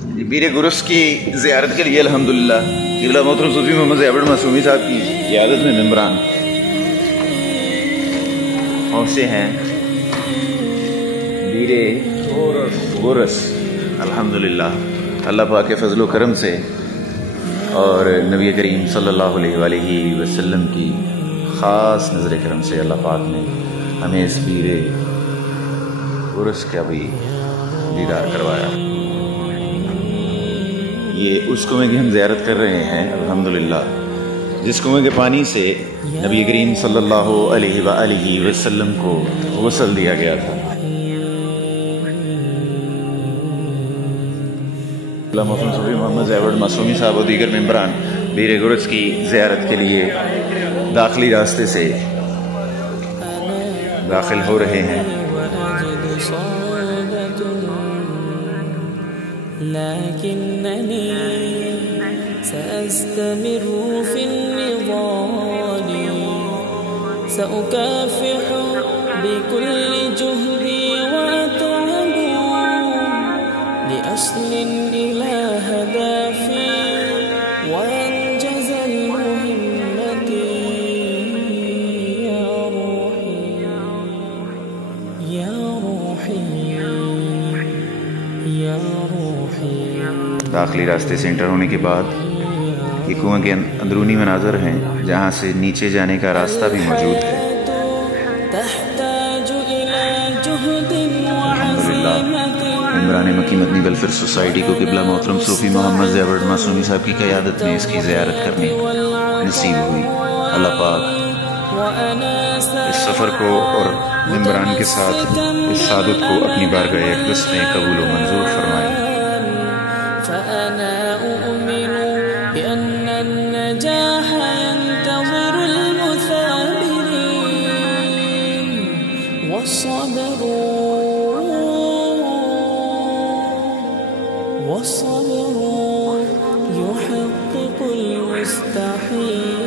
پیر گرس کی زیارت کے لیے الحمدللہ قبلہ محترم صوفی محمد زیور معصومی صاحب کی قیادت میں ممبران پہنچے ہیں پیر گرس الحمدللہ اللہ پاک کے فضل و کرم سے اور نبی کریم صلی اللہ علیہ وآلہ وسلم کی خاص نظر کرم سے اللہ پاک نے ہمیں اس پیر گرس کا بھی دیدار کروایا۔ یہ اس کنویں کی ہم زیارت کر رہے ہیں الحمدللہ جس کنویں کے پانی سے نبی کریم صلی اللہ علیہ وآلہ وسلم کو غسل دیا گیا تھا۔ محترم صوفی محمد زیور معصومی صاحب و دیگر ممبران پیر گرس کی زیارت کے لیے داخلی راستے سے داخل ہو رہے ہیں۔ لكنني سأستمر في النضال سأكافح بكل جهدي وأتعب لأصل إلى هدفي وأنجز المهمة يا روحي يا روحي يا روحي۔ داخلی راستے سے انٹر ہونے کے بعد یہ کنویں کے اندرونی مناظر ہیں جہاں سے نیچے جانے کا راستہ بھی موجود ہے۔ الحمدللہ ممبران مکی مدنی ویلفیئر سوسائٹی کو قبلہ محترم صوفی محمد زیور معصومی صاحب کی قیادت میں اس کی زیارت کرنے نصیب ہوئی۔ اللہ پاک اس سفر کو اور ممبران کے ساتھ اس سعادت کو اپنی بارگاہ اقدس میں قبول و منظور فرمائے۔ فأنا أؤمن بأن النجاح ينتظر المثابرين والصبر يحقق المستحيل۔